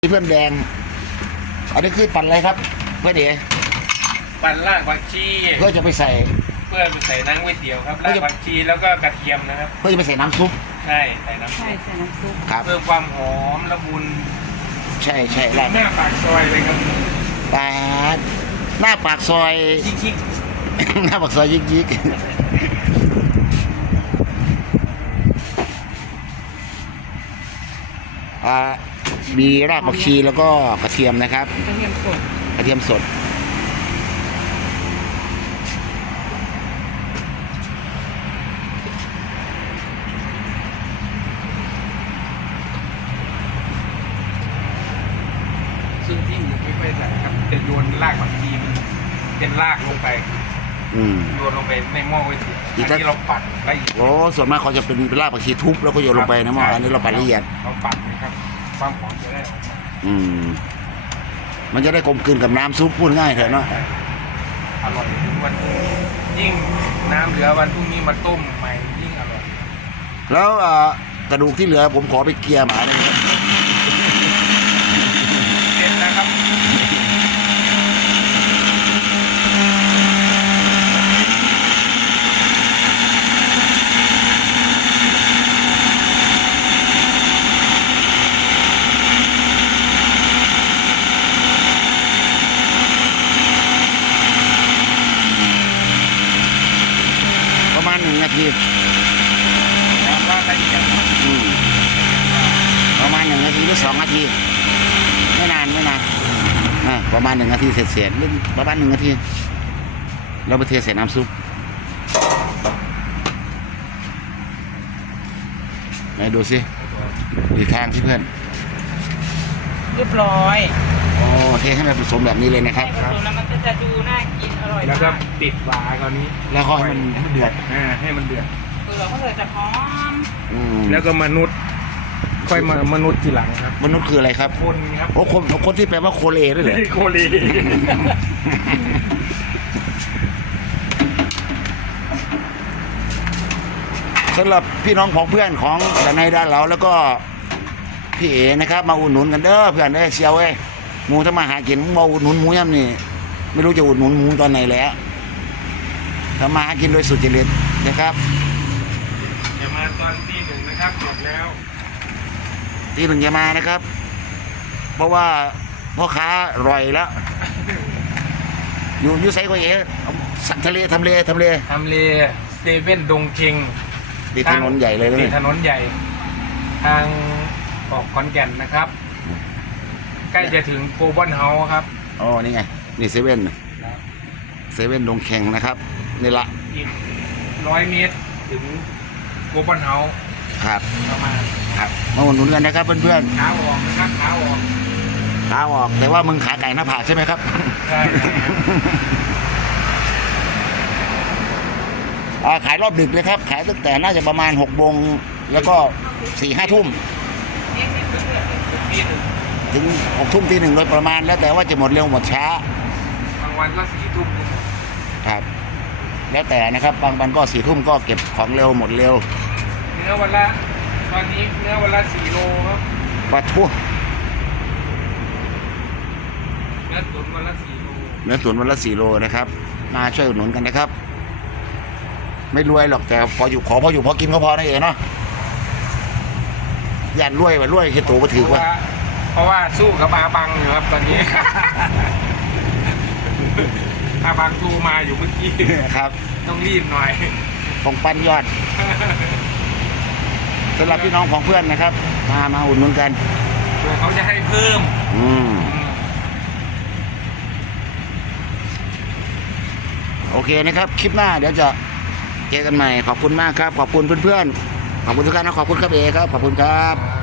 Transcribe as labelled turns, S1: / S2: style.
S1: เพื่อนแดงอันนี้คือปั่นอะไรครับเพื่อนเอ๋
S2: ปั่นรากผักชี
S1: เพื่อจะไปใส่
S2: เพื่อไปใส่น้ำก๋วยเตี๋ยวครับรากผักชีแล้วก็กระเทียมนะครับ
S1: เพื่อจะไปใส่น้ำซุป
S2: ใช่ใส่น้ำซุป
S1: ครับ
S2: เพิ่มความหอมละมุน
S1: ใช่
S2: หน้าปากซอยเลยครับ
S1: ปาดหน้าปากซอย
S2: ยิก
S1: หน้าปากซอยยิกมีรากผักชีแล้วก็กระเทียมนะครับ
S3: กระเทียมสด
S2: ซึ่งที่อื่นไม่ค่อยใส่ครับจะโยนรากผักชีมันเป็นรากลงไปโยนลงไปในหม้อก๋วยเตี๋ยวที่เราปั่นละเอียด
S1: โอ้ส่วนมากเขาจะเป็นรากผักชีทุบแล้วก็โยนลงไปนะหม้ออันนี้เราปั่นละเอียด
S2: เราปั่นนะครับความหอมจะได้ออกมา
S1: มันจะได้กลมกลืนกับน้ำซุปพูดง่ายเถอะเนาะ
S2: อร่อยวันยิ่งน้ำเหลือวันพรุ่งนี้มาต้มใหม่ยิ่งอร่อย
S1: แล้วกระดูกที่เหลือผมขอไปเกลี่ยหมาได้ไหมครับ
S2: เด็ดนะครับ
S1: ประมาณ1 นาทีประมาณ1 นาทีหรือ2 นาทีไม่นานประมาณ1 นาทีเสร็จประมาณ1 นาทีเราไปเทใส่น้ำซุปไหนดูสิอีกทางที่เพื่อน
S3: เรียบร้อย
S1: โอ้เทให้มันผสมแบบนี้เลยนะครับ
S3: ผสมแล้วมันก็จะดูน่ากินอร่อย
S2: แล้วก็ปิดฝาคราวนี้
S1: แล้วก็ให้มันเดือด
S2: ให้มันเดือด
S3: ก็เลยจะหอม
S2: แล้วก็มนุษย์ค่อยมนุษย์ทีหลังครับ
S1: มนุษย์คืออะไรครับ
S2: คนครับ
S1: โอ้คนที่แปลว่าโคเลด้วยเหรอ
S2: โคเล
S1: สำหรับพี่น้องของเพื่อนของด้านในด้านเราแล้วก็พี่เอ๋นะครับมาอุดหนุนกันเด้อเพื่อนได้เชียวเว้ยหมูถ้ามาหากินมาอุดหนุนหมูย่ำนี่ไม่รู้จะอุดหนุนหมูตอนไหนแล้วถ้ามาหากินโดยสุจริตนะครับ
S2: จะมาตอนตี 1นะครับหมดแล้ว
S1: ตี 1จะมานะครับเพราะว่าพ่อค้าอร่อยแล้วอยู่ไซก็เอ๋ทะเลเ
S2: ซเว่นดงเชง
S1: ติดถนนใหญ่เลย
S2: ติดถนนใหญ่ทางออกขอนแก่นนะครับใกล้จะถึงโกลบอลเฮาส์ครับ
S1: อ๋อนี่ไงนี่เซเว่นดงเชงนะครับนี่ละ
S2: อีก100 เมตรถึงโกลบอลเฮาส์
S1: ครับ
S2: ประมาณ
S1: ครับมาอุดหนุนกันนะครับเพื่อน
S2: ๆขาออกนะครับขาอ
S1: อกแต่ว่ามึงขาไก่หน้าผากใช่ไหมครับ
S2: ใช่
S1: ขายรอบดึกเลยครับขายตั้งแต่น่าจะประมาณ6 โมงแล้วก็4-5 ทุ่มถึง6 ทุ่มตี 1โดยประมาณแล้วแต่ว่าจะหมดเร็วหมดช้า
S2: บางวันก็4 ทุ่ม
S1: ครับแล้วแต่นะครับบางวันก็4 ทุ่มก็เก็บของเร็วหมดเร็ว
S2: เนื้อวันละตอนนี้เนื้อวันละ4 โลครับ
S1: ปลาทั่ว
S2: เนื้อตุ๋นวันละ4 โล
S1: 4 โลนะครับมาช่วยอุดหนุนกันนะครับไม่รวยหรอกแต่พออยู่พอกินก็พอนั่นเองเนาะยันรวยคือตัวมาถือว่า
S2: เพราะว่าสู้กับอาบังอยู่ครับตอนนี้อาบังทูมาอยู่เมื่อกี้
S1: ครับ
S2: ต้องรีบหน่อย
S1: ของปั้นยอดสำหรับพี่น้องของเพื่อนนะครับมาอุดหนุนกัน
S2: เขาจะให้เพิ่ม
S1: โอเคนะครับคลิปหน้าเดี๋ยวจะเจอกันใหม่ขอบคุณมากครับขอบคุณเพื่อนๆขอบคุณทุกท่านนะขอบคุณครับเอครับขอบคุณครับ